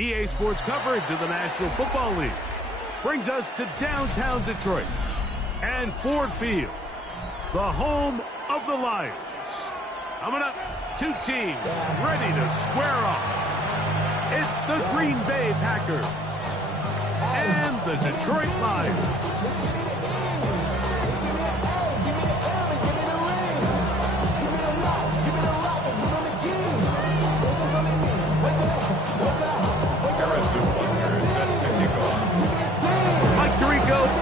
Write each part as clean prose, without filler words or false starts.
EA Sports coverage of the National Football League brings us to downtown Detroit and Ford Field, the home of the Lions. Coming up, two teams ready to square off. It's the Green Bay Packers and the Detroit Lions.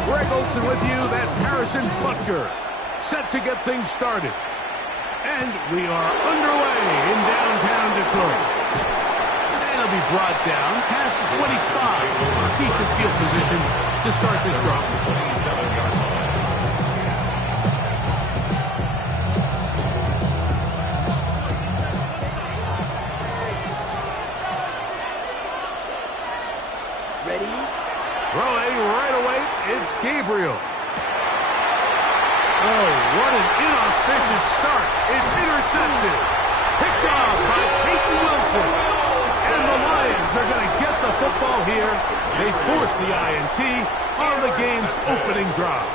Greg Olson with you. That's Harrison Butker, set to get things started. And we are underway in downtown Detroit. And it'll be brought down past the 25. Features field position to start this drive. 27-yard line. Throwing right away, it's Gabriel. Oh, what an inauspicious start. It's intercepted. Picked off by Peyton Wilson. And the Lions are going to get the football here. They force the INT on the game's opening drive.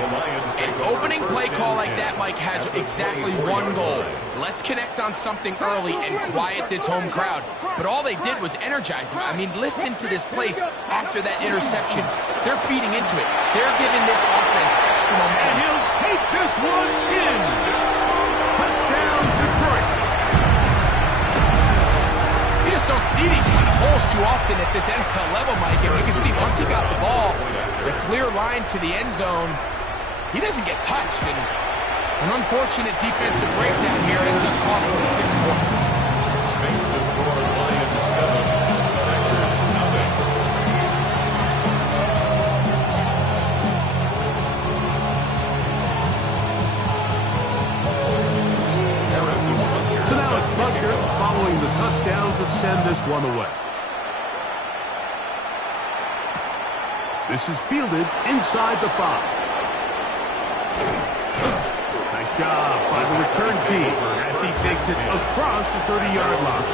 An opening play call like that, Mike, has exactly one goal. Let's connect on something early and quiet this home crowd. But all they did was energize them. I mean, listen to this place after that interception. They're feeding into it. They're giving this offense extra momentum. And he'll take this one in. Touchdown, Detroit. You just don't see these kind of holes too often at this NFL level, Mike. And you can see once he got the ball, the clear line to the end zone, he doesn't get touched, and an unfortunate defensive breakdown here ends up costing him 6 points. Makes the score Lions 7, Packers nothing. So now it's Butker following the touchdown to send this one away. This is fielded inside the 5. Nice job by the return team as he takes it across the 30-yard line.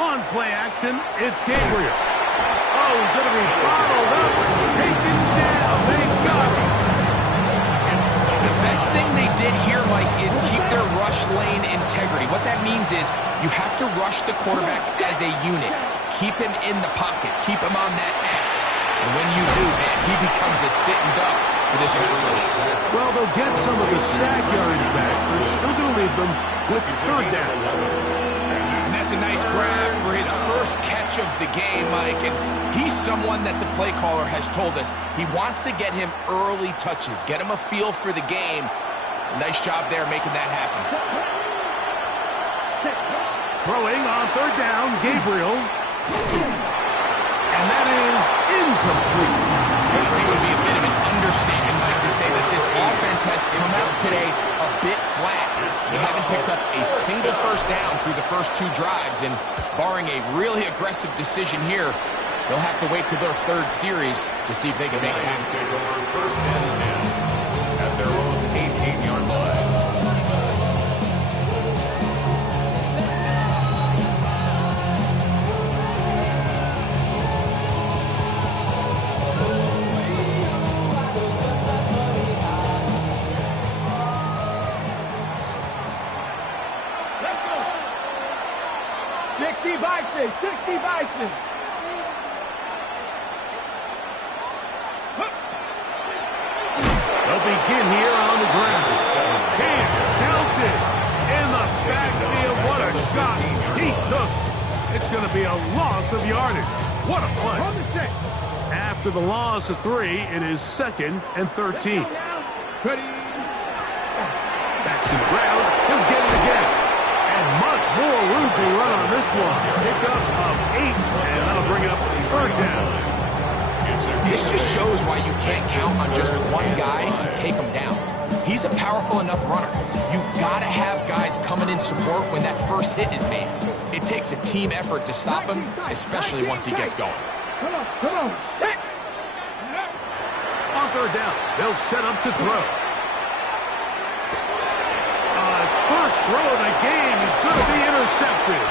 On play action, it's Gabriel. Oh, he's going to be bottled up and taken down. They got him. The best thing they did here, Mike, is keep their rush lane integrity. What that means is you have to rush the quarterback as a unit. Keep him in the pocket. Keep him on that X. And when you do, man, he becomes a sitting duck for this pass rush. Well, they'll get some of the sack yardage back, but it's still going to leave them with third down. And that's a nice grab for his first catch of the game, Mike. And he's someone that the play caller has told us he wants to get him early touches, get him a feel for the game. Nice job there making that happen. Throwing on third down, Gabriel. And that is incomplete. It would be a bit of an understatement, Mike, to say that this offense has come out today a bit flat. They haven't picked up a single first down through the first 2 drives, and barring a really aggressive decision here, they'll have to wait till their 3rd series to see if they can make it happen. Take over first and 10 at their own 18-yard line. They'll begin here on the ground. Hand belted in the backfield. What a shot he took. It's going to be a loss of yardage. What a play. After the loss of 3, it is 2nd and 13. Back to the ground. He'll get it again. And much more room to run on this one. Pickup of 8, and that'll bring up 3rd down. This just shows why you can't count on just one guy to take him down. He's a powerful enough runner. You gotta have guys coming in support when that first hit is made. It takes a team effort to stop him, especially once he gets going. On third down, they'll set up to throw. His first throw of the game is going to be intercepted.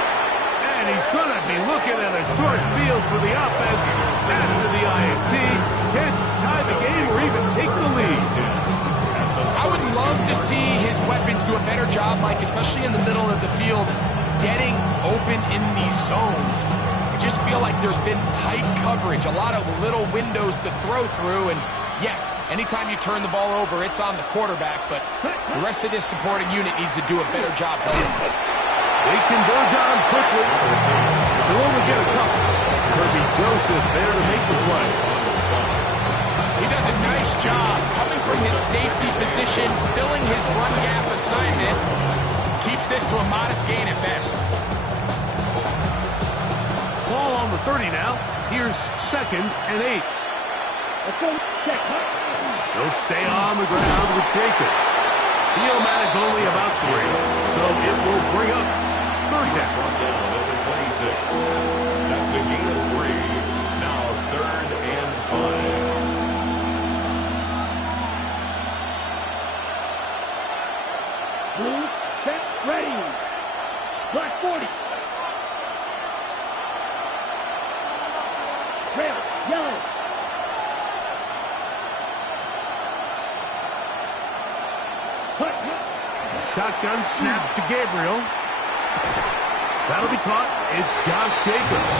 And he's going to be looking at a short field for the offense after the INT. Can't tie the game or even take the lead. I would love to see his weapons do a better job, Mike, especially in the middle of the field, getting open in these zones. I just feel like there's been tight coverage, a lot of little windows to throw through, and yes, anytime you turn the ball over, it's on the quarterback, but the rest of this supporting unit needs to do a better job helping. They converge on quickly. They'll only get a couple. Kirby Joseph there to make the play. He does a nice job coming from his safety position, filling his run gap assignment. Keeps this to a modest gain at best. Ball on the 30 now. Here's 2nd and 8. They'll stay on the ground with Jacobs. The Omatic only about 3, so it will bring up 3rd down. Brought down at the 26. That's a gain of 3. Now 3rd and 5. Blue, set, ready. Black 40. Red, yellow. Shotgun snap to Gabriel. That'll be caught. It's Josh Jacobs.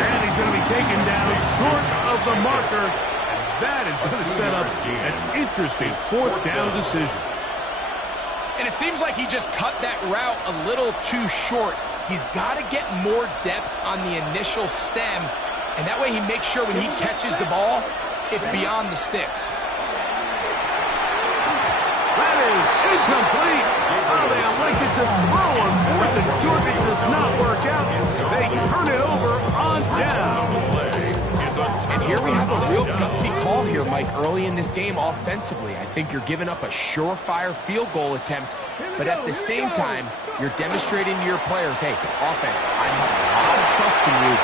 And he's going to be taken down short of the marker. And that is going to set up an interesting 4th down decision. And it seems like he just cut that route a little too short. He's got to get more depth on the initial stem, and that way he makes sure when he catches the ball, it's beyond the sticks. That is incomplete. Oh, they elected to throw on 4th and short. It does not work out. They turn it over on down. And here we have a real gutsy call here, Mike, early in this game offensively. I think you're giving up a surefire field goal attempt, but at the same time, you're demonstrating to your players, hey, offense, I have a lot of trust in you.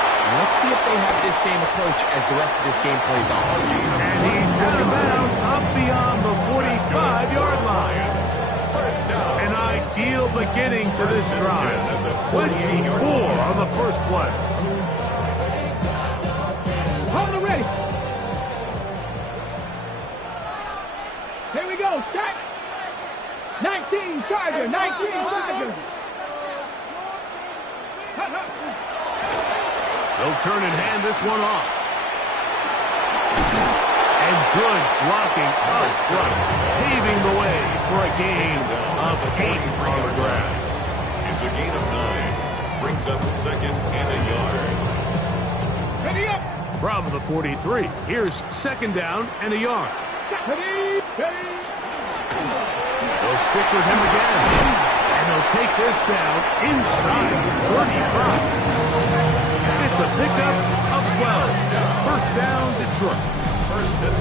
Let's see if they have this same approach as the rest of this game plays on. And he's out of bounds up beyond the 45-yard line. An ideal beginning to this drive. 24 on the first play. Hold it ready. Here we go. Start. 19 Charger. 19 Charger. They'll turn and hand this one off. And good blocking up front, paving the way for a gain of 8 on the ground. It's a gain of 9. Brings up 2nd and a yard. Ready up. From the 43, here's 2nd down and a yard. Ready. Ready. They'll stick with him again. And they'll take this down inside the 35. It's a pickup of 12. 1st down, Detroit.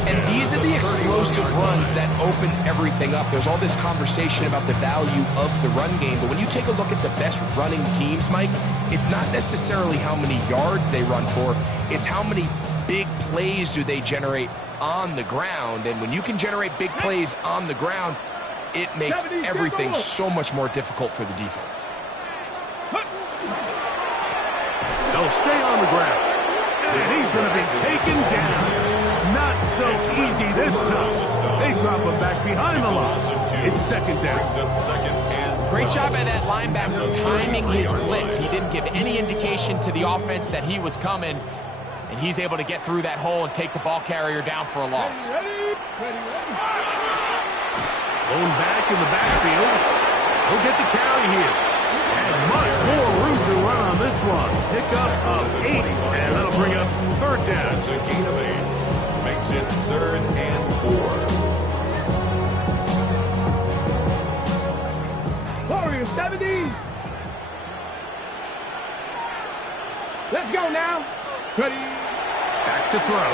And these are the explosive runs that open everything up. There's all this conversation about the value of the run game, but when you take a look at the best running teams, Mike, it's not necessarily how many yards they run for, it's how many big plays do they generate on the ground. And when you can generate big plays on the ground, it makes everything so much more difficult for the defense. They'll stay on the ground. And he's going to be taken down. Not so easy this time. They drop him back behind the line. It's 2nd down. Great job by that linebacker timing his blitz. He didn't give any indication to the offense that he was coming, and he's able to get through that hole and take the ball carrier down for a loss. Blown back in the backfield. He'll get the carry here. And much more room to run on this one. Pickup of 8, and that'll bring up 3rd down. That's a gain of 8. Makes it 3rd and 4. Warriors 70. Let's go now. Ready. Back to throw.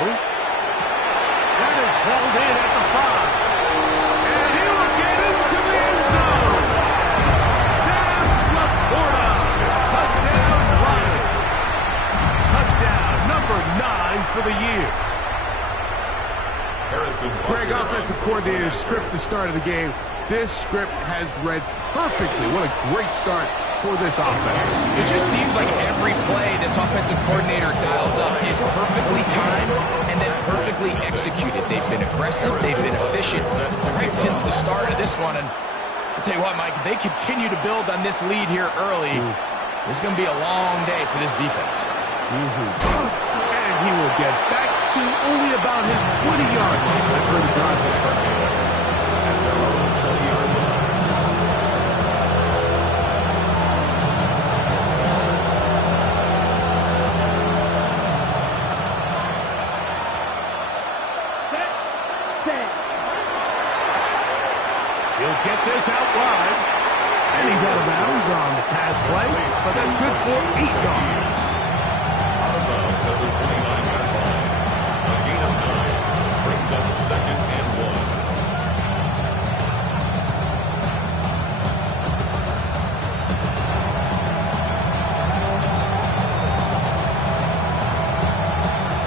That is hauled in at the 5. And he will get into the end zone. Sam Laporta. Touchdown, Lions. Touchdown, number 9. script the start of the game. This script has read perfectly. What a great start for this offense. It just seems like every play this offensive coordinator dials up is perfectly timed and then perfectly executed. They've been aggressive, they've been efficient right since the start of this one. And I'll tell you what, Mike, if they continue to build on this lead here early, this is going to be a long day for this defense. And he will get back to only about his 20 yards. That's where the drive will start. At their own 20-yard line. He'll get this out wide. And he's out of bounds on the pass play, but that's good for 8 yards. Out of bounds at the 29-yard line. A gain of 9 brings up 2nd and 1.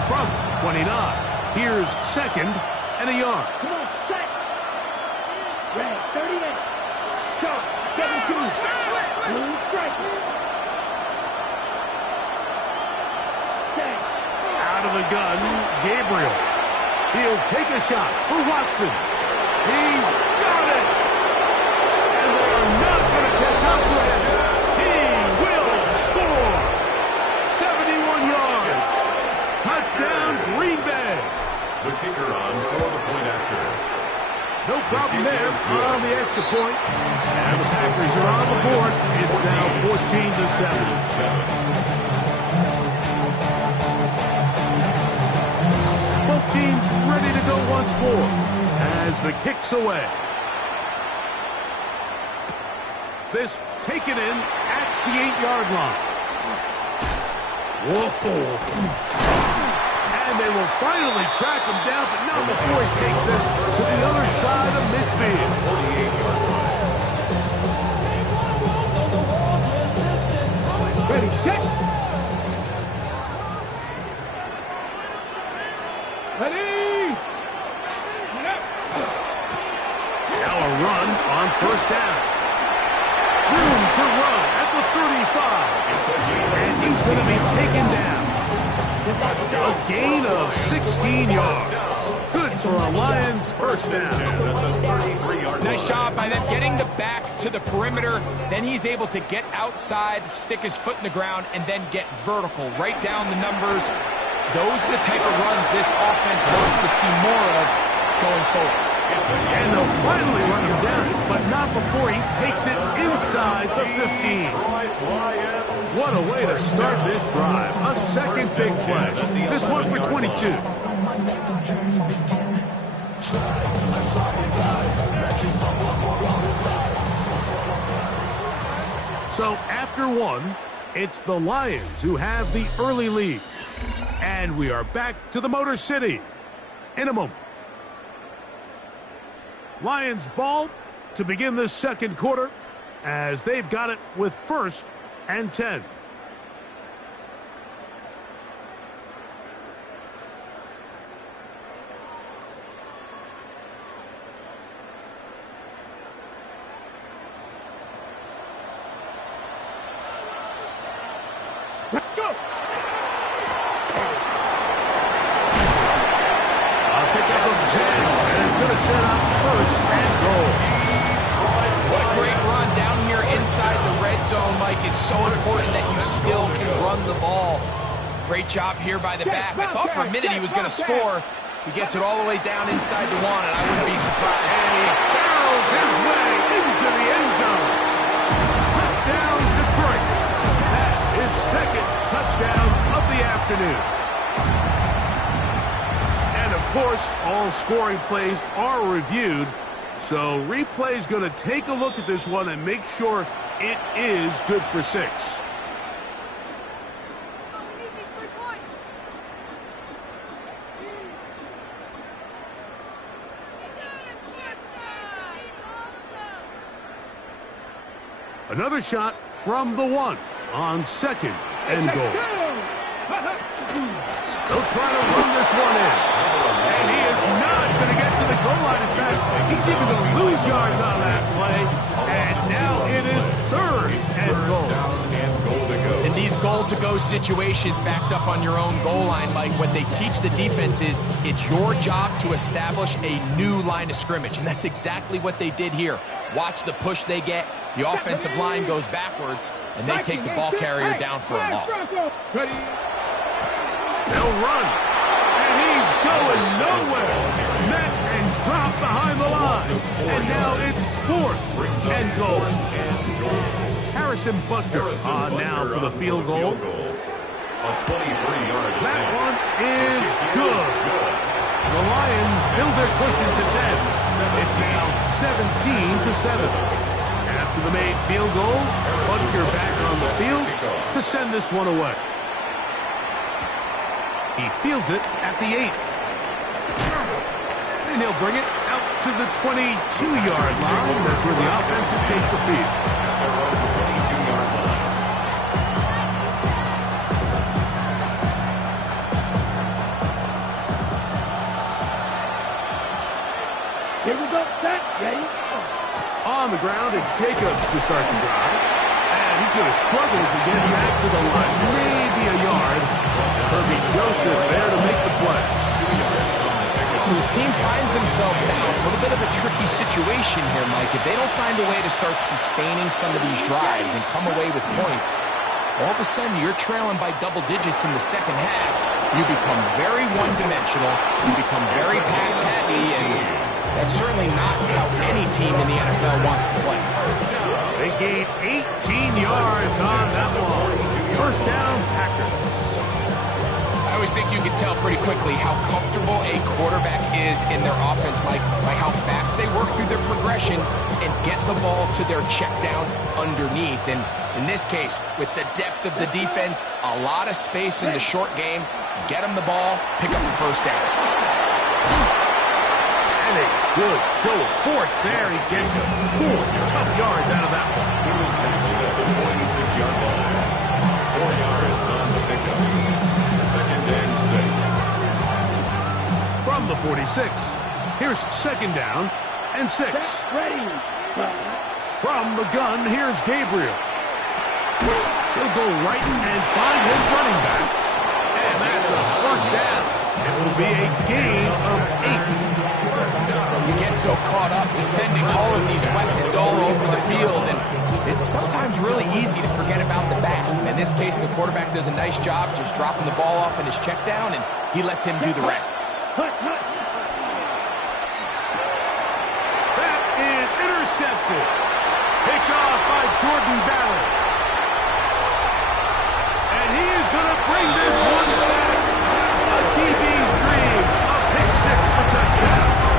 From 29, here's 2nd and a yard. Come on, set. Red, 38. Shot, 17. Blue strike. Set. Out of the gun, Gabriel. He'll take a shot for Watson. He's got it! And they're not going to catch up to him. He will score! 71 yards. Touchdown, Green Bay. The kicker on for the point after. No problem there on the extra point. And the Packers are on the board. It's now 14-7. Both teams ready to go once more as the kick's away. This taken in at the 8-yard line. Whoa. And they will finally track him down, but not before he takes this to the other side of midfield. 48-yard line. Ready, set. Ready. Now a run on 1st down. Room to run at the 35. And he's going to be taken down. A gain of 16 yards. Good for a Lions 1st down. That's a 33-yard line. Nice job by them getting the back to the perimeter. Then he's able to get outside, stick his foot in the ground, and then get vertical. Right down the numbers. Those are the type of runs this offense wants to see more of going forward. And they'll finally run him down, but not before he takes it inside the 15. What a way to start this drive. A second big play. This one for 22. So after one, it's the Lions who have the early lead. And we are back to the Motor City in a moment. Lions ball to begin this second quarter as they've got it with 1st and 10. Let's go. A pickup of 10, and it's going to set up 1st and goal. What a great run down here inside the red zone, Mike. It's so important that you still can run the ball. Great job here by the back. I thought for a minute he was going to score. He gets it all the way down inside the 1, and I wouldn't be surprised. And he barrels his way into the end zone. Touchdown, Detroit. That is 2nd touchdown of the afternoon. And of course, all scoring plays are reviewed. So replay's going to take a look at this one and make sure it is good for 6. Another shot from the 1 on 2nd and goal. They'll try to run this one in. And he is not going to get to the goal line. In fact, he's even going to lose yards on that play. And now it is third and goal. In these goal-to-go situations backed up on your own goal line, Mike, what they teach the defense is it's your job to establish a new line of scrimmage, and that's exactly what they did here. Watch the push they get. The offensive line goes backwards, and they take the ball carrier down for a loss. Ready? They'll run, and he's going nowhere. Met and dropped behind the line, and now it's fourth and goal. Harrison Butker on now for the field goal. A 23-yard That one is good. The Lions build their cushion to 10. It's now 17-7. After the made field goal, Butker back on the field to send this one away. He fields it at the 8. And he'll bring it out to the 22-yard line. That's where the offense will take the field. Here we go. Set. Ready? On the ground, it's Jacobs to start the drive. And he's going to struggle to get back to the line. Maybe a yard. Herbie Joseph there to make the play. So his team finds themselves now in a little bit of a tricky situation here, Mike. If they don't find a way to start sustaining some of these drives and come away with points, all of a sudden you're trailing by double digits in the second half. You become very one-dimensional. You become very pass-happy, and that's certainly not how any team in the NFL wants to play. They gained 18 yards on that one. First down, Packers. I always think you can tell pretty quickly how comfortable a quarterback is in their offense, Mike, by how fast they work through their progression and get the ball to their check down underneath. And in this case, with the depth of the defense, a lot of space in the short game, get them the ball, pick up the first down. And a good show of force there. He gets 4 tough yards out of that one. He was tackled at the 46-yard line. 4 yards on the pickup. Second and 6. From the 46, here's second down and 6. Ready? From the gun, here's Gabriel. He'll go right and find his running back. And that's a first down. It will be a gain of 8. You get so caught up defending all of these weapons all over the field, and it's sometimes really easy to forget about the back. In this case, the quarterback does a nice job just dropping the ball off in his check down, and he lets him do the rest. That is intercepted. Picked off by Jordan Ballard. And he is going to bring this one back. A DB's dream. A pick 6 for touchdown.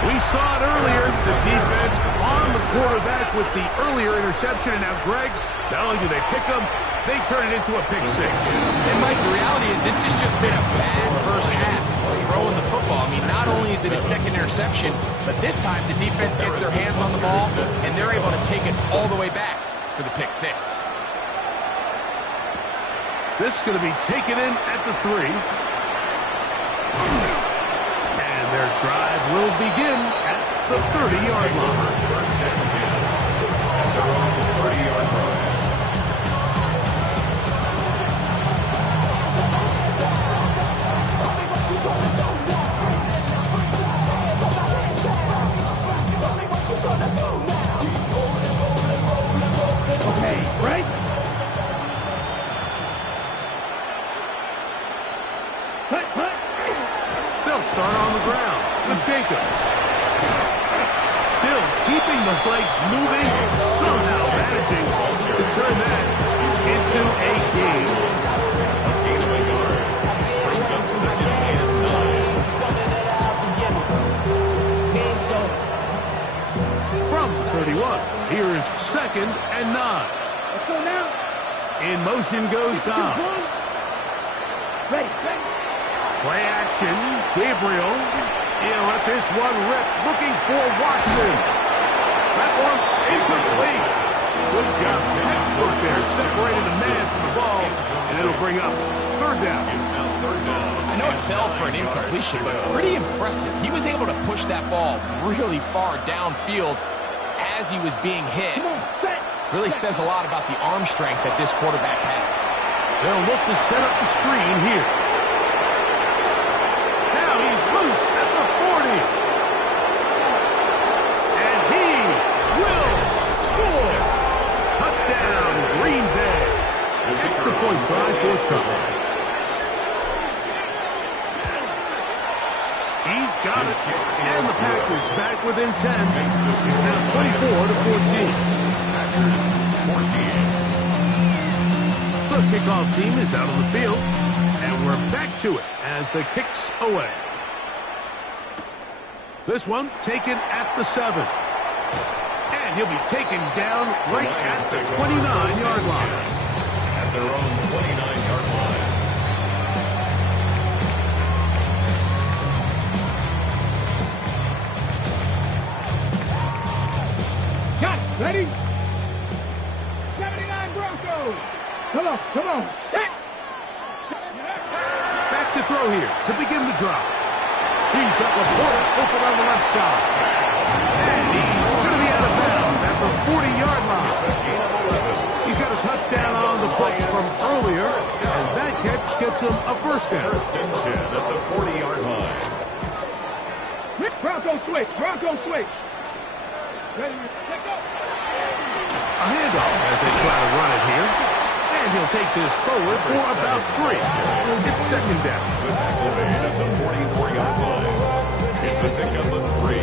We saw it earlier. The defense on the quarterback with the earlier interception. And now, Greg, not only do they pick him, they turn it into a pick 6. And, Mike, the reality is this has just been a bad first half throwing the football. I mean, not only is it a second interception, but this time the defense gets their hands on the ball, and they're able to take it all the way back for the pick 6. This is going to be taken in at the 3. And their drive will begin at the 30-yard line. First and 10. At their own 30-yard line. Okay, right? Cut. They'll start on the ground with Jacobs. Still keeping the legs moving, somehow managing to turn that into a gain. A gain of a yard. Brings up second and 9. From 31, here is second and 9. Let's go now. In motion goes Dobbs. Ready. Play action, Gabriel. He'll let this one rip, looking for Watson. That one incomplete. Good job, textbook there. Separated the man from the ball, and it'll bring up third down. It's now third down. I know it fell for an incompletion, but pretty impressive. He was able to push that ball really far downfield as he was being hit. Really says a lot about the arm strength that this quarterback has. They'll look to set up the screen here. Now he's loose at the 40. And he will score. Touchdown, Green Bay. Extra point try forthcoming. He's got it. And the Packers back within 10. It's now 24-14. Packers 14. The kickoff team is out on the field, and we're back to it as the kick's away. This one taken at the 7. And he'll be taken down right at the 29-yard line. At their own 29-yard line. Got it. Ready? 79 Broncos. Come on, set! Back to throw here to begin the drive. He's got Laporta open on the left side. And he's going to be out of bounds at the 40-yard line. He's got a touchdown on the play from earlier, and that catch gets him a first down. First and 10 at the 40-yard line. Bronco switch. Ready, set, go. A handoff as they try to run it here. And he'll take this forward for about 3. It's second down. The tackle made at the 44-yard line. It's a pickup of 3.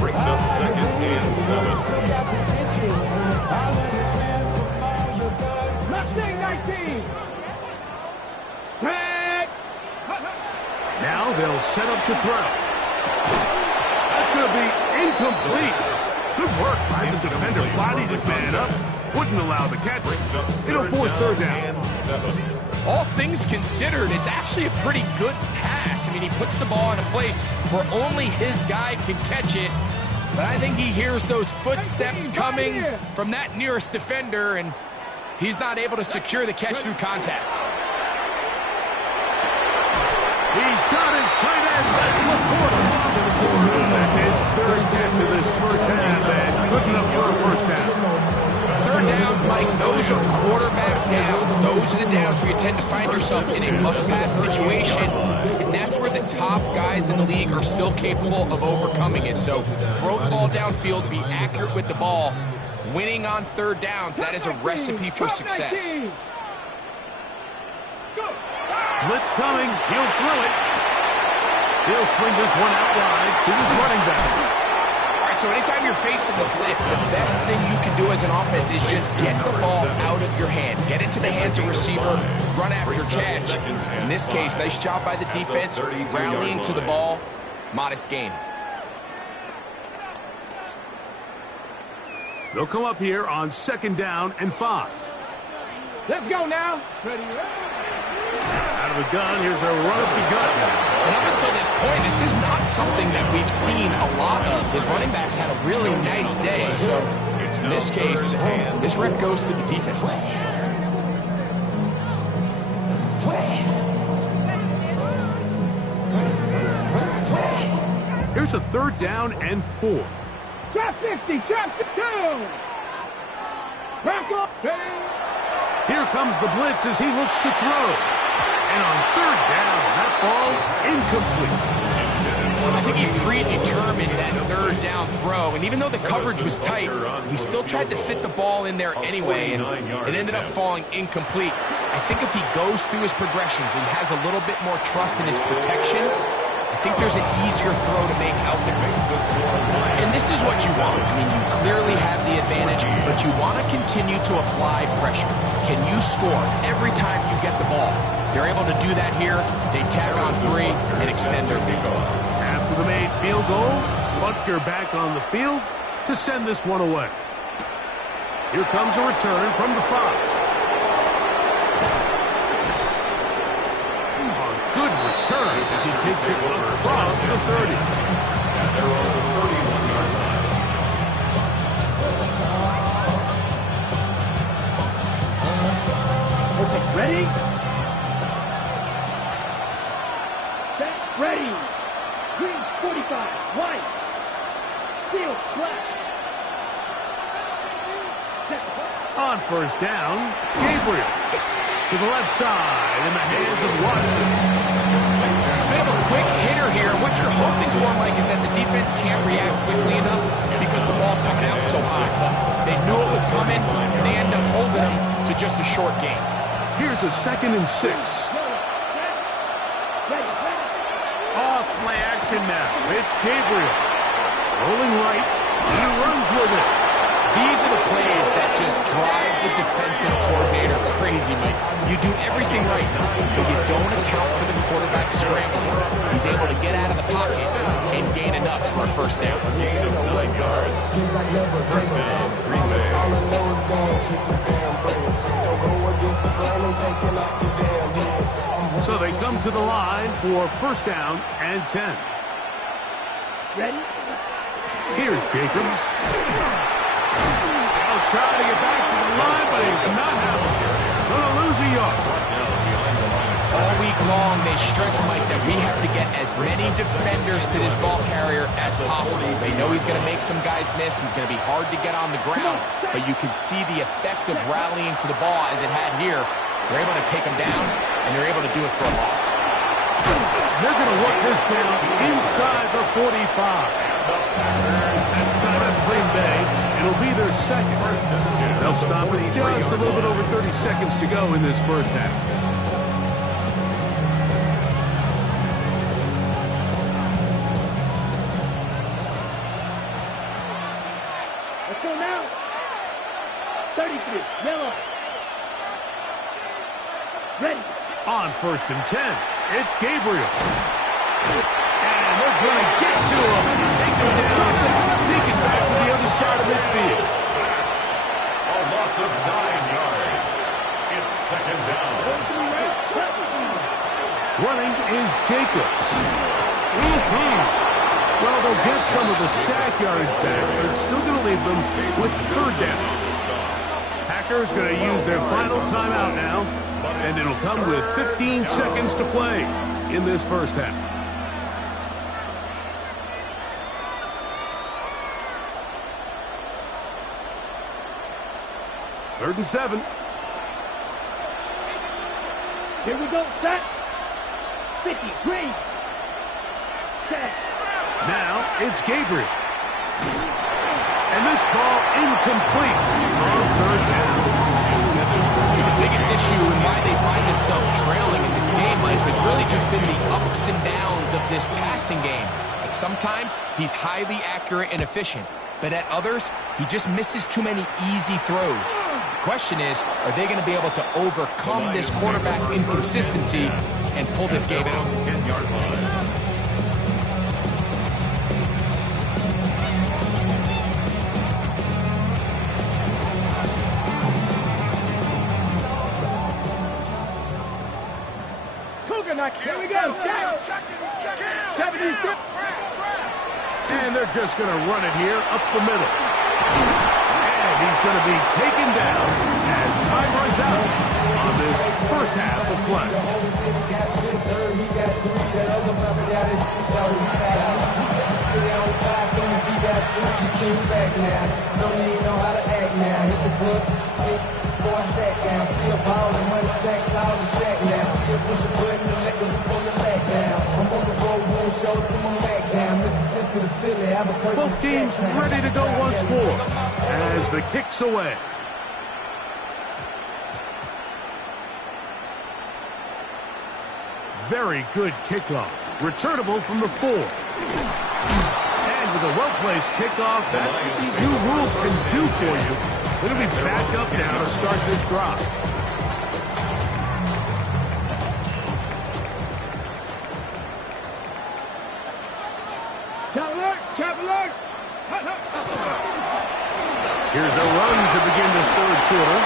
Brings up second and 7. Mustang 19. Tag. Now they'll set up to throw. That's going to be incomplete. Good work by the defender. Bodied his man up. Wouldn't allow the catch. It'll force third down. All things considered, it's actually a pretty good pass. I mean, he puts the ball in a place where only his guy can catch it. But I think he hears those footsteps coming from that nearest defender, and he's not able to secure the catch through contact. He's got his tight end. That's Laporta. That's his third catch of this first half, and good enough for a first down. Third downs, Mike, those are quarterback downs. Those are the downs where you tend to find yourself in a must-pass situation, and that's where the top guys in the league are still capable of overcoming it. So throw the ball downfield, be accurate with the ball. Winning on third downs, that is a recipe for success. Blitz coming. He'll throw it. He'll swing this one out wide to his running back. So anytime you're facing the blitz, the best thing you can do as an offense is just get the ball out of your hand. Get into the hands of receiver, run after catch. In this case, nice job by the defense, rallying to the ball. Modest gain. They'll come up here on second down and 5. Let's go now. Ready, Out of the gun, here's a run up the gut. And up until this point, this is not something that we've seen a lot of. His running backs had a really nice day. So in this case, this rep goes to the defense. Here's a third down and 4. Drop 50, drop 52. Bronco. Here comes the blitz as he looks to throw. And on third down, that ball incomplete. I think he predetermined that third down throw, and even though the coverage was tight, he still tried to fit the ball in there anyway, and it ended up falling incomplete. I think if he goes through his progressions and has a little bit more trust in his protection, I think there's an easier throw to make out there. And this is what you want. I mean, you clearly have the advantage, but you want to continue to apply pressure. Can you score every time you get the ball? They're able to do that here. They tack on 3 and extend their lead. After the made field goal, Butker back on the field to send this one away. Here comes a return from the 5. A good return as he takes it across the 30. At their own 31-yard line. Steal. Flat. On first down, Gabriel. To the left side in the hands of Watson. They have a quick hitter here. What you're hoping for, Mike, is that the defense can't react quickly enough because the ball's coming out so high. They knew it was coming, and they end up holding them to just a short gain. Here's a 2nd and 6. Off play action now. It's Gabriel. Rolling right, and he runs with it. These are the plays that just drive the defensive coordinator crazy, Mike. You do everything right, but you don't account for the quarterback scrambling. He's able to get out of the pocket and gain enough for a first down. Gain of 9 yards. First down, Green Bay. So they come to the line for first down and 10. Ready? Here's Jacobs. He'll try to get back to the line, but he's not happening. Going to lose a yard. All week long, they stress, Mike, that we have to get as many defenders to this ball carrier as possible. They know he's going to make some guys miss. He's going to be hard to get on the ground, but you can see the effect of rallying to the ball as it had here. They're able to take him down, and they're able to do it for a loss. They're going to work this down inside the 45. That's time at Green Bay. It'll be their second. They'll stop it just a little bit over 30 seconds to go in this first half. Let's go now. 33. Yellow. Ready. On first and 10, it's Gabriel. And they're going to get to him and take him down, take it back to the other side of midfield. A loss of 9 yards. It's second down. Running is Jacobs. Well, they'll get some of the sack yards back, but it's still going to leave them with third down. Packers going to use their final timeout now, and it'll come with 15 seconds to play in this first half. Third and 7. Here we go. Set. 50. Green. Set. Now it's Gabriel. And this ball incomplete on third down. The biggest issue and why they find themselves trailing in this game, Mike, has really just been the ups and downs of this passing game. But sometimes he's highly accurate and efficient, but at others, he just misses too many easy throws. The question is, are they going to be able to overcome this quarterback inconsistency and pull this game out? 10-yard line. Here we go. And they're just going to run it here up the middle. And he's going to be taken down as time runs out on this first half of play. Both teams ready to go once more as the kick's away. Very good kickoff. Returnable from the 4. And with a well-placed kickoff, that's what these new rules can do for you. They're going to be back up now to start this drive. Here's a run to begin this third quarter.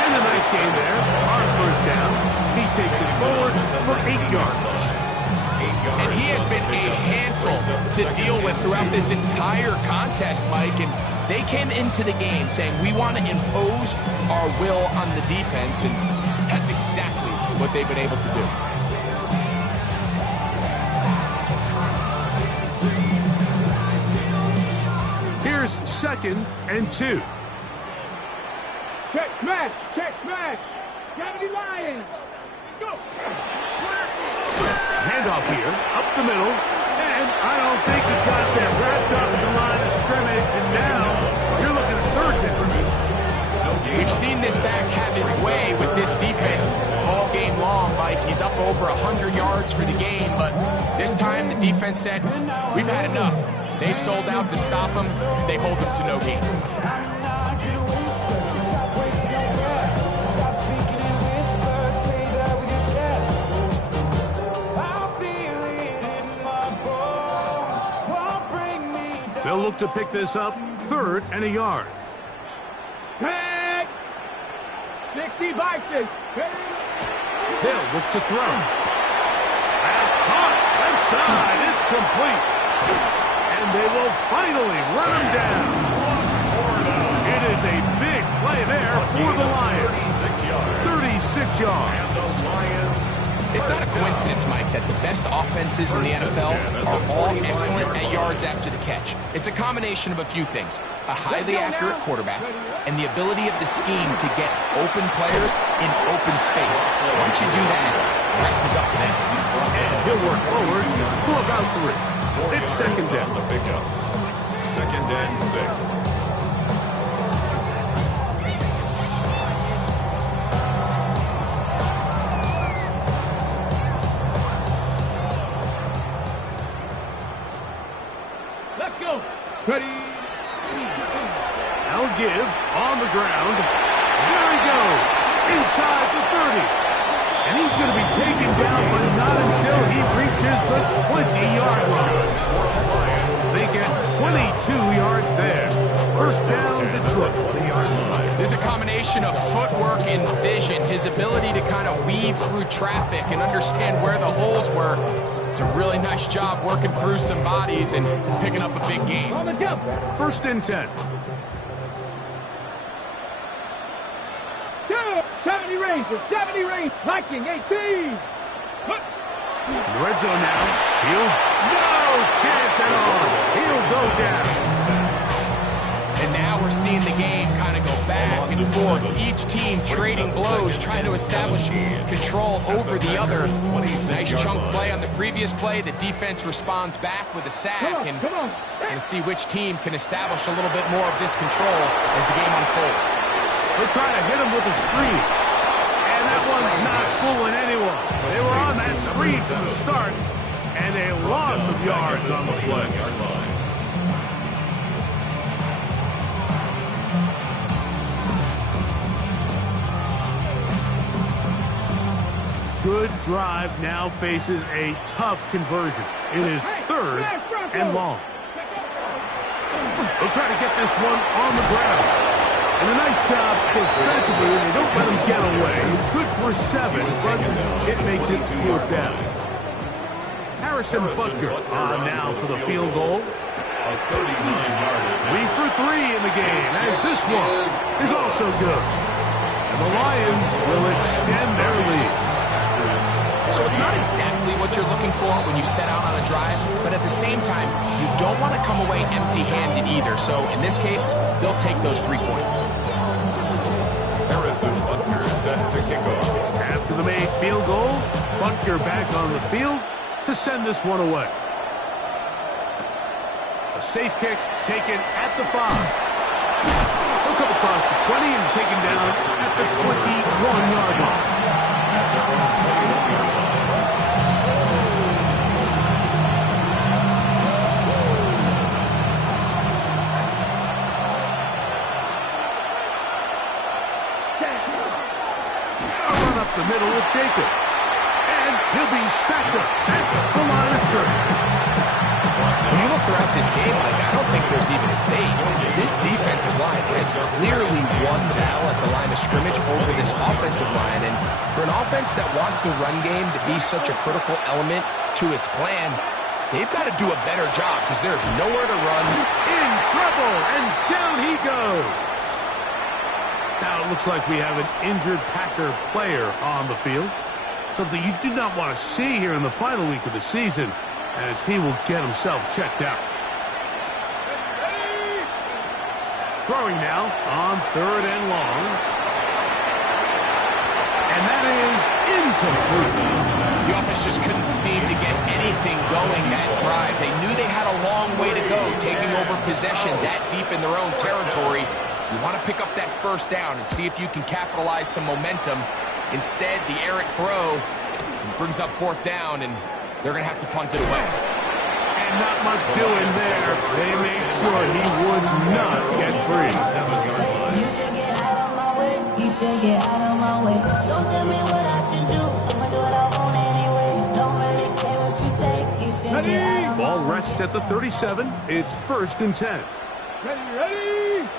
And a nice game there. On first down, he takes it forward for 8 yards. And he has been a handful to deal with throughout this entire contest, Mike. And they came into the game saying, we want to impose our will on the defense. And that's exactly what they've been able to do. Here's 2nd and 2. Check smash. Check smash. Gravity Lions. Go. Handoff here, up the middle, and I don't think he got that wrapped up in the line of scrimmage, and now you're looking at 3rd down. We've seen this back have his way with this defense all game long, Mike. He's up over 100 yards for the game, but this time the defense said, we've had enough. They sold out to stop him. They hold him to no gain. They'll look to pick this up 3rd and a yard. Tag. 60 Vikings. They'll look to throw. That's caught. Left side. It's complete. And they will finally run him down. It is a big play there for the Lions. 36 yards. And the Lions. It's not a coincidence, Mike, that the best offenses in the NFL are all excellent at yards after the catch. It's a combination of a few things. A highly accurate quarterback and the ability of the scheme to get open players in open space. Once you do that, the rest is up to them. And he'll work forward for about 3. It's 2nd down. The pickup. 2nd and 6. Let's go. Ready. Now give on the ground. There he goes. Inside the 30. And he's going to be taken down, but not until he reaches the 20-yard line. They get 22 yards there. 1st down, Detroit. There's a combination of footwork and vision, his ability to kind of weave through traffic and understand where the holes were. It's a really nice job working through some bodies and picking up a big game. On the jump. 1st and 10. 70 Rangers. 70 Rangers. Viking 18. Put. In the red zone now. He'll no chance at all. He'll go down. And now we're seeing the game kind of go back and forth. Each team trading blows, trying to establish control over the other. Nice chunk play on the previous play. The defense responds back with a sack. And we'll see which team can establish a little bit more of this control as the game unfolds. They'll try to hit him with a screen. And that one's not fooling anyone. They were on that screen from the start. And a loss of yards on the play. Good drive now faces a tough conversion. It is 3rd and long. They'll try to get this one on the ground. And a nice job defensively, and they don't let him get away. It's good for 7, but it makes it 4th down. Harrison Butker on now for the field goal. 3 for 3 in the game, as this one is also good. And the Lions will extend their lead. So it's not exactly what you're looking for when you set out on a drive, but at the same time, you don't want to come away empty-handed either. So in this case, they'll take those 3 points. Harrison Butker is set to kick off. After the made field goal, Butker back on the field to send this one away. A safe kick taken at the 5. He'll come across the 20 and taken down at the 21-yard line. The middle with Jacobs. And he'll be stacked up at the line of scrimmage. When you look throughout this game, Mike, I don't think there's even a debate. This defensive line has clearly won the battle at the line of scrimmage over this offensive line. And for an offense that wants the run game to be such a critical element to its plan, they've got to do a better job because there's nowhere to run. In trouble, and down he goes. Now it looks like we have an injured Packer player on the field. Something you do not want to see here in the final week of the season, as he will get himself checked out. Throwing now on 3rd and long. And that is incomplete. The offense just couldn't seem to get anything going that drive. They knew they had a long way to go, taking over possession that deep in their own territory. You want to pick up that first down and see if you can capitalize some momentum. Instead, the errant throw brings up 4th down, and they're going to have to punt it away. And not much doing there. They made sure he would not get free. 7-yard line. You should get out of my way. You should get out of my way. Don't tell me what I should do. I'ma do what I want anyway. Don't really care what you think. You should get out of my way. Ball rests at the 37. It's 1st and 10. Ready?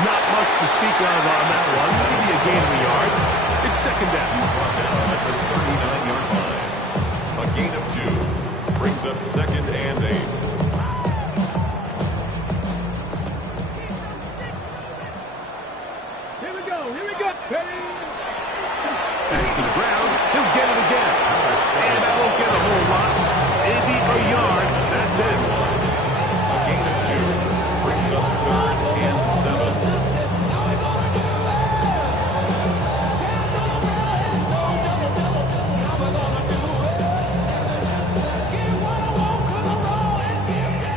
Not much to speak of on that one. Maybe a gain of a yard. It's 2nd down. Brought down at the 39-yard line. A gain of 2 brings up 2nd and 8. Here we go. Ready? Back to the ground. He'll get it again. And I won't get a whole lot. Maybe a yard. That's it. A gain of 2 brings up 3rd and 7.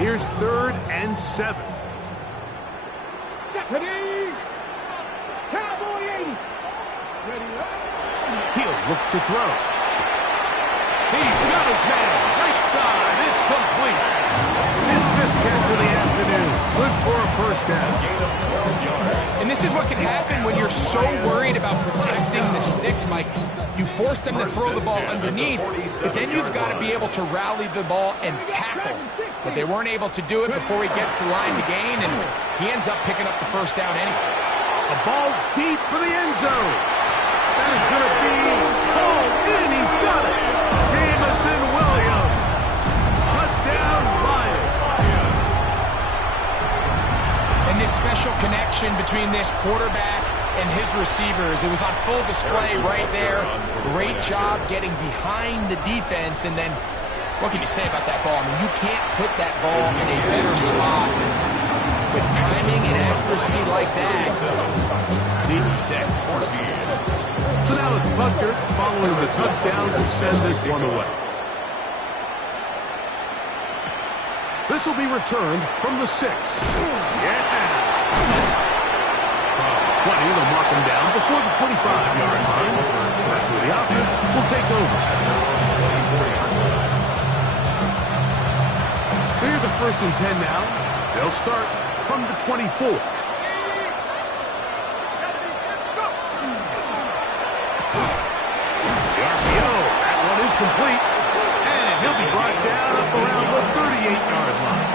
Here's 3rd and 7. Ready? Cowboy 80. Ready? He'll look to throw. He's got his man. Right side. It's complete. His 5th catch of the afternoon. Good for a 1st down. Gain of 12 yards. And this is what can happen when you're so worried about protecting the sticks, Mike. You force them to throw the ball underneath, but then you've got to be able to rally the ball and tackle. But they weren't able to do it before he gets the line to gain, and he ends up picking up the 1st down anyway. A ball deep for the end zone. That is going to be hauled in. He's got it. Jamison Williams. Touchdown, Lions. And this special connection between this quarterback and his receivers, it was on full display right there. Great job getting behind the defense, and then what can you say about that ball? I mean, you can't put that ball in a better spot. With timing and accuracy like that, leads to 6. So now it's Butker following the touchdown to send this one away. This will be returned from the 6. Yeah. Across the 20, they'll mark him down before the 25-yard line. That's where the offense will take over. So here's a 1st and 10 now. They'll start from the 24. That one is complete. And he'll be brought down up around the 38-yard line.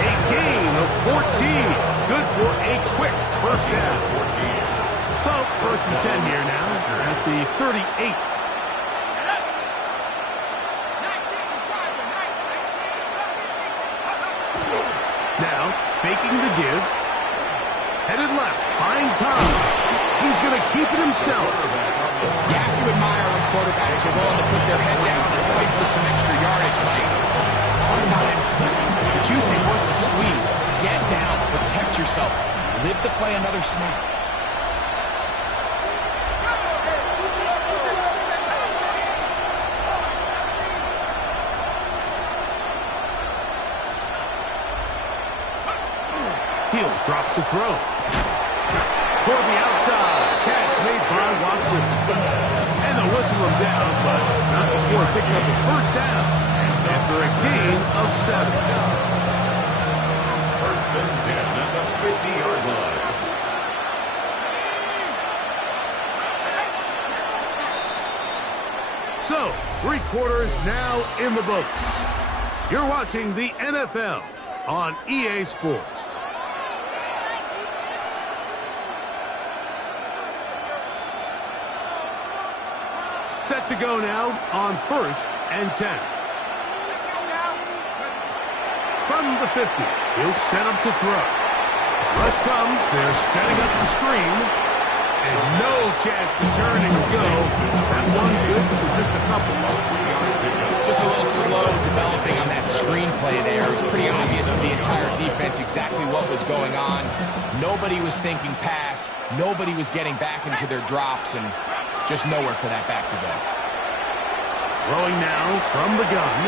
A gain of 14. Good for a quick 1st down. So 1st and 10 here now at the 38. Now faking the give. Headed left. Behind Tom. He's going to keep it himself. You have to admire when quarterbacks are willing to put their head down and fight for some extra yardage, Mike. Sometimes the juice ain't worth the squeeze. Get down, protect yourself, live to play another snap. He'll drop the throw. Toward the outside. Catch made by Watson. And they'll whistle him down, but not before it picks up a 1st down. After a gain of 7. 1st and 10 at the 50-yard line. So, 3 quarters now in the books. You're watching the NFL on EA Sports. Set to go now on 1st and 10. From the 50, he'll set up to throw. Rush comes, they're setting up the screen. And no chance to turn and go. That one good for just a couple. Just a little slow developing on that screenplay there. It was pretty obvious to the entire defense exactly what was going on. Nobody was thinking pass. Nobody was getting back into their drops, and just nowhere for that back to go. Throwing now from the gun.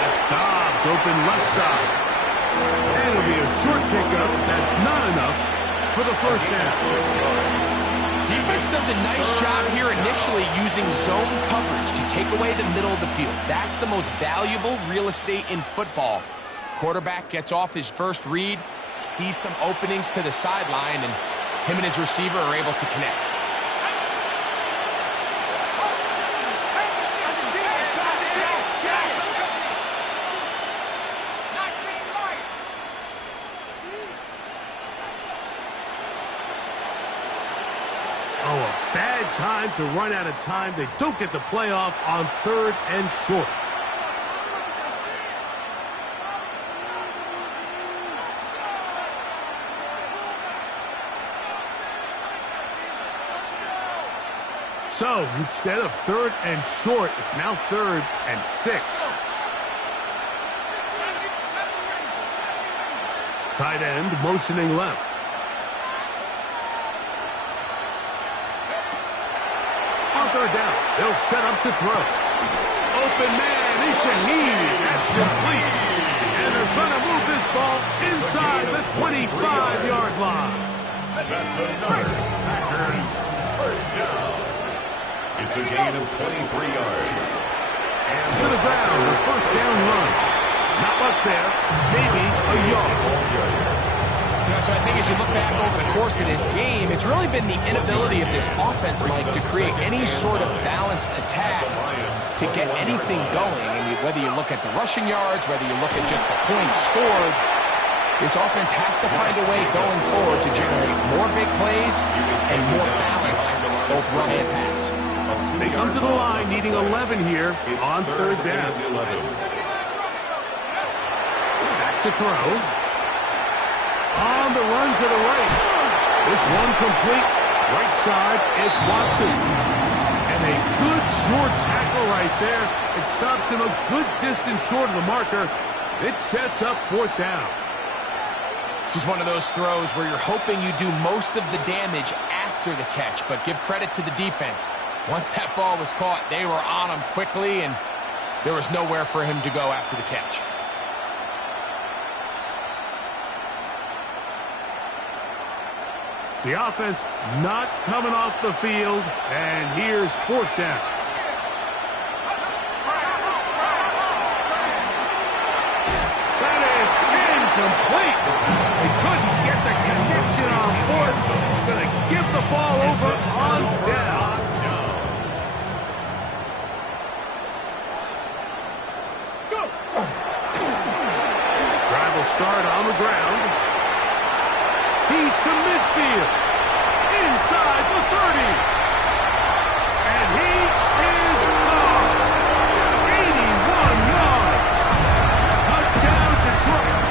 That's Dobbs open left side. And it'll be a short pickup. That's not enough for the first down. Defense does a nice job here initially using zone coverage to take away the middle of the field. That's the most valuable real estate in football. Quarterback gets off his first read, sees some openings to the sideline, and him and his receiver are able to connect. Oh, a bad time to run out of time. They don't get the playoff on 3rd and short. So, instead of 3rd and short, it's now 3rd and 6. Tight end motioning left. On 3rd down, they'll set up to throw. Open man is Shaheed. That's complete. And they're going to move this ball inside the 25-yard line. That's another Packers first down. It's a gain of 23 yards. And to the ground, the first down run. Not much there, maybe a yard. So I think as you look back over the course of this game, it's really been the inability of this offense, Mike, to create any sort of balanced attack to get anything going. And whether you look at the rushing yards, whether you look at just the points scored, this offense has to find a way going forward to generate more big plays and more balance, both run and pass. They come to the line needing 11 here on 3rd down. Back to throw. On the run to the right. This one complete. Right side, it's Watson. And a good short tackle right there. It stops him a good distance short of the marker. It sets up 4th down. This is one of those throws where you're hoping you do most of the damage after the catch, but give credit to the defense. Once that ball was caught, they were on him quickly, and there was nowhere for him to go after the catch. The offense not coming off the field, and here's 4th down. That is incomplete. They couldn't get the connection on 4th. Going to give the ball over on down. Drive will start on the ground. He's to midfield. Inside the 30. And he is gone. 81 yards. Touchdown, Detroit.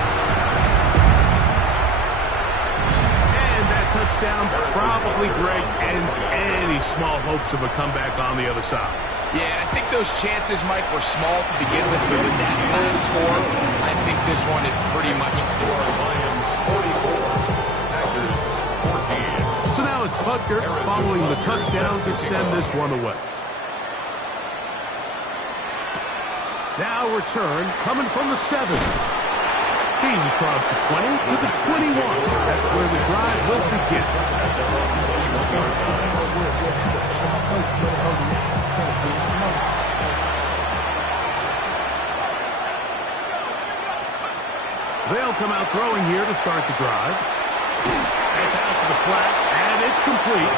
And that touchdown probably, Greg, ends any small hopes of a comeback on the other side. Yeah, I think those chances, Mike, were small to begin with, but with that last score, I think this one is pretty much Lions 44. So now it's Butker following the touchdown to send this one away. Now return coming from the 7. He's across the 20 to the 21. That's where the drive will begin. They'll come out throwing here to start the drive. It's out to the flat, and it's complete.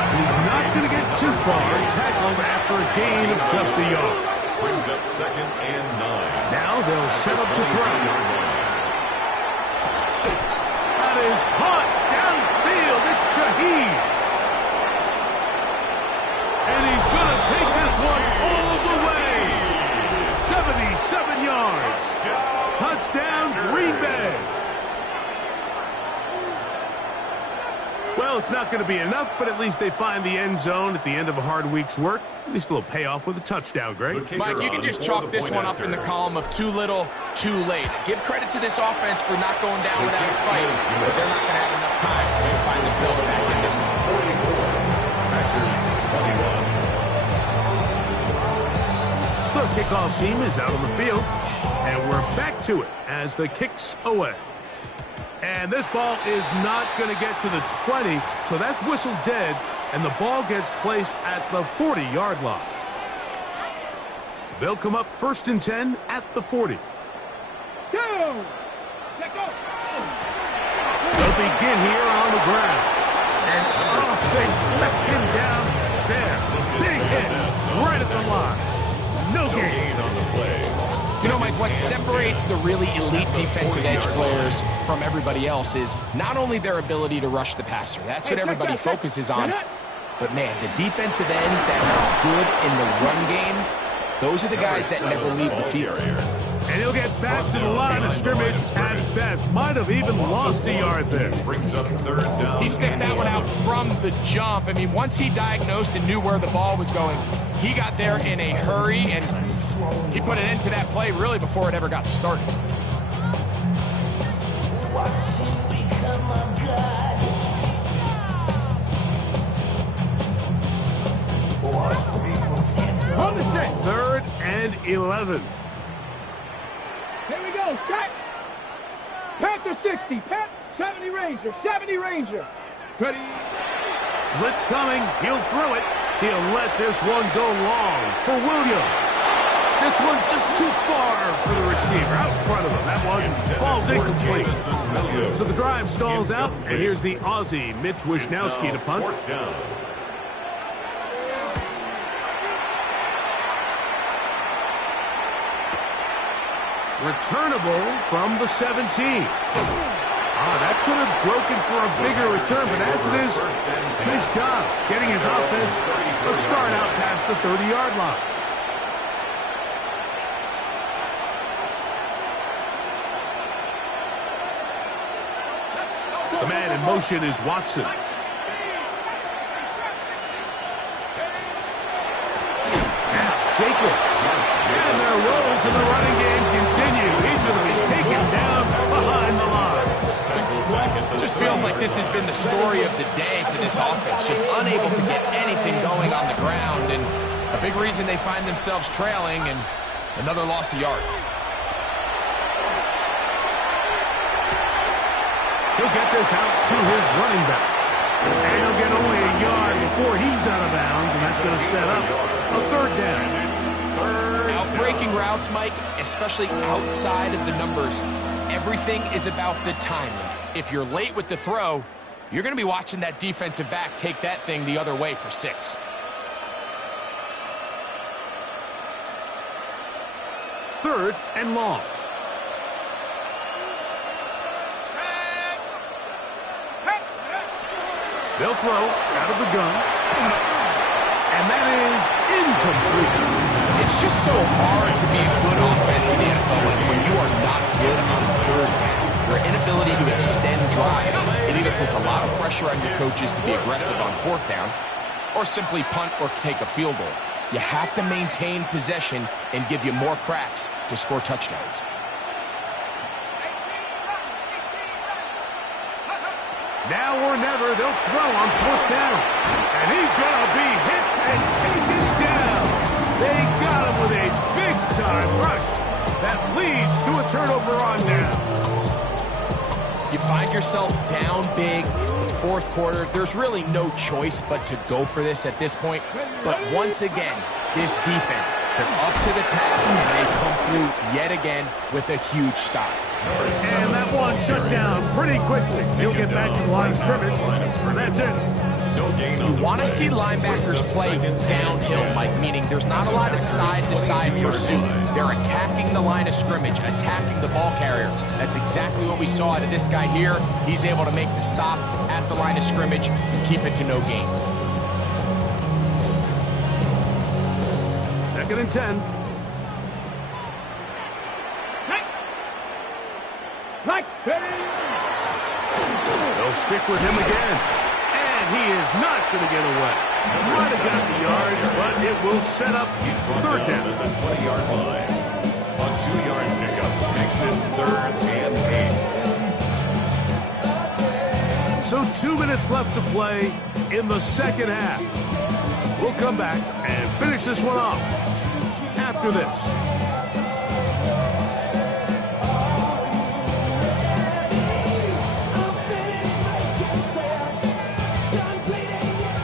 And he's not going to get too far, tackled after a gain of just a yard. Brings up 2nd and 9. Now they'll set up to throw. That is caught downfield. It's Shaheed. And he's going to take this one all the way. 77 yards. Touchdown, Green Bay. Well, it's not going to be enough, but at least they find the end zone at the end of a hard week's work. At least a little payoff with a touchdown, Greg. Mike, you can just chalk this one up in the column of too little, too late. Give credit to this offense for not going down without a fight, but they're not going to have enough time to find themselves back in this one. The kickoff team is out on the field, and we're back to it as the kick's away. And this ball is not going to get to the 20, so that's whistled dead, and the ball gets placed at the 40-yard line. They'll come up 1st and 10 at the 40. Go! They'll begin here on the ground. And they swept him down there. Big hit right at the line. No gain on the play. You know, Mike, what separates the really elite defensive edge players from everybody else is not only their ability to rush the passer. That's what everybody focuses on. But, man, the defensive ends that are good in the run game, those are the guys that never leave the field. And he'll get back to the line of scrimmage at best. Might have even lost a yard there. Brings up 3rd down. He sniffed that one out from the jump. I mean, once he diagnosed and knew where the ball was going, he got there in a hurry, and he put an end to that play really before it ever got started. On the set. 3rd and 11. Here we go. Set. Panther 60. 70 Ranger. 70 Ranger. Ready. Blitz coming. He'll throw it. He'll let this one go long for Williams. This one just too far for the receiver out in front of him. That one falls incomplete. So the drive stalls out, and here's the Aussie, Mitch Wisnowski, to punt. Returnable from the 17. That could have broken for a bigger return, but as it is, nice job getting his offense a start out past the 30-yard line. The man in motion is Watson. Jacobs. And their woes in the running game continue. He's going to be taken down behind the line. Just feels like this has been the story of the day for this offense. Just unable to get anything going on the ground, and a big reason they find themselves trailing and another loss of yards. He'll get this out to his running back. And he'll get only a yard before he's out of bounds, and that's going to set up a 3rd down. Outbreaking routes, Mike, especially outside of the numbers, everything is about the timing. If you're late with the throw, you're going to be watching that defensive back take that thing the other way for 6. Third and long. They'll throw out of the gun. And that is incomplete. It's just so hard to be a good offense in the NFL when you are not good on 3rd down. Your inability to extend drives, it either puts a lot of pressure on your coaches to be aggressive on 4th down or simply punt or take a field goal. You have to maintain possession and give you more cracks to score touchdowns. Now or never, they'll throw on 4th down. And he's going to be hit and taken down. They got him with a big-time rush that leads to a turnover on down. You find yourself down big. It's the 4th quarter. There's really no choice but to go for this at this point. But once again, this defense, they're up to the task, and they come through yet again with a huge stop. And that one shut down pretty quickly. He'll get back to the line of scrimmage, and that's it. You want to see linebackers play downhill, Mike, meaning there's not a lot of side-to-side pursuit. They're attacking the line of scrimmage, attacking the ball carrier. That's exactly what we saw out of this guy here. He's able to make the stop at the line of scrimmage and keep it to no gain. 2nd and 10. They'll stick with him again. he is not going to get away. Might have got the yard, but it will set up third down. At the 20-yard line. A 2-yard pickup makes it 3rd and 8. So 2 minutes left to play in the second half. We'll come back and finish this one off after this.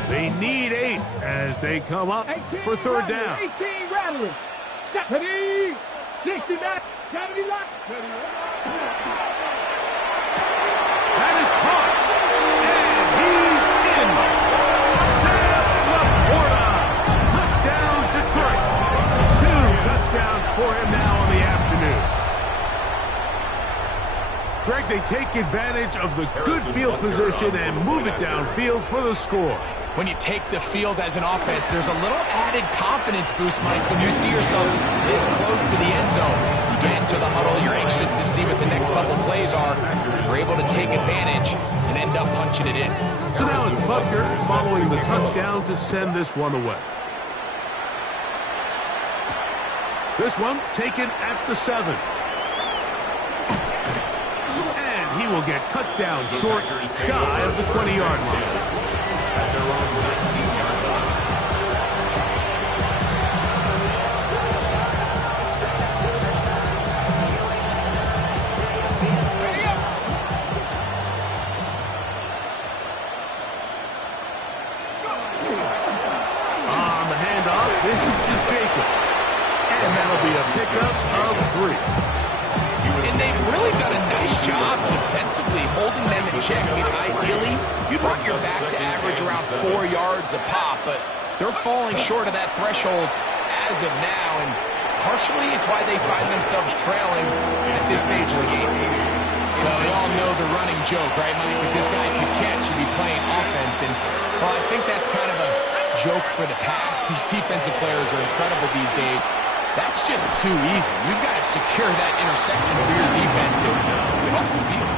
They need 8 as they come up for third down. 18 rattlers. 70, 69, 79. That is caught. And he's in. Sam Laporta. Touchdown, Detroit. 2 touchdowns for him now on the afternoon. Greg, they take advantage of the good field position and move it downfield for the score. When you take the field as an offense, there's a little added confidence boost, Mike, when you see yourself this close to the end zone. You get into the huddle, you're anxious to see what the next couple plays are. You're able to take advantage and end up punching it in. So now it's Butker following the touchdown to send this one away. This one taken at the 7. And he will get cut down short, shy of the 20-yard line. At their own 19-yard line. On the handoff, this is Jacobs. And that'll be a pickup of 3. And they've really done a nice job defensively holding them in check. I mean, ideally, you'd want your back to average around 4 yards a pop, but they're falling short of that threshold as of now, and partially it's why they find themselves trailing at this stage of the game. Well, we all know the running joke, right, Mike? If this guy could catch, he'd be playing offense, and, well, I think that's kind of a joke for the past. These defensive players are incredible these days. That's just too easy. You've got to secure that intersection for your defense and get off the field.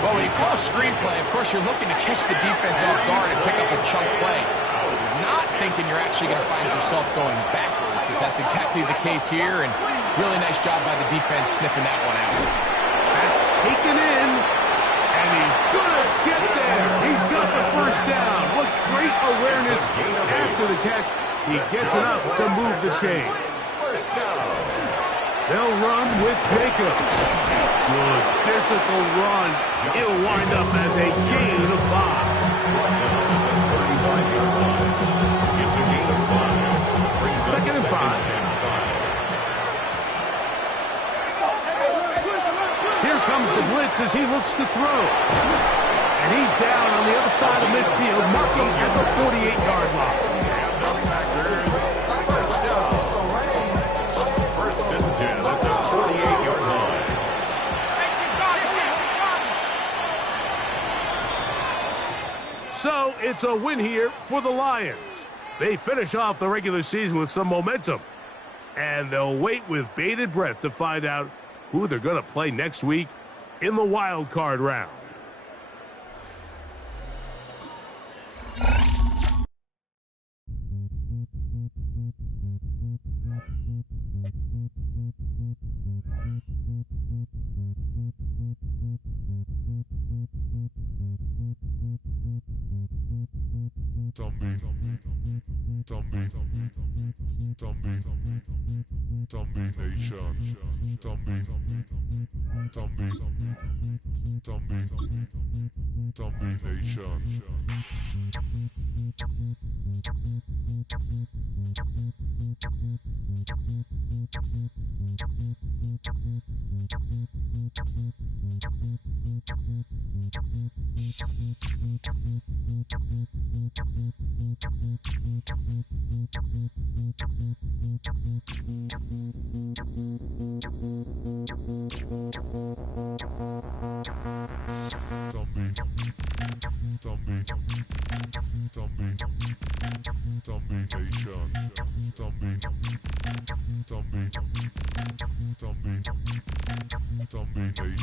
Well, when you call a screenplay, of course, you're looking to catch the defense off guard and pick up a chunk play. Not thinking you're actually going to find yourself going backwards, but that's exactly the case here, and really nice job by the defense sniffing that one out. That's taken in, and he's going to get there. He's got the first down. What great awareness after the catch. He gets enough to move the chain. They'll run with Jacobs. Good physical run. It'll wind up as a gain of 5. It's a gain of 5. Second and 5. Here comes the blitz as he looks to throw. And he's down on the other side of midfield, marking at the 48-yard line. So it's a win here for the Lions. They finish off the regular season with some momentum. And they'll wait with bated breath to find out who they're going to play next week in the wild card round.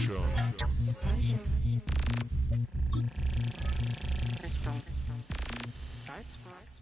shown. Richtung. Kreuzfahrt.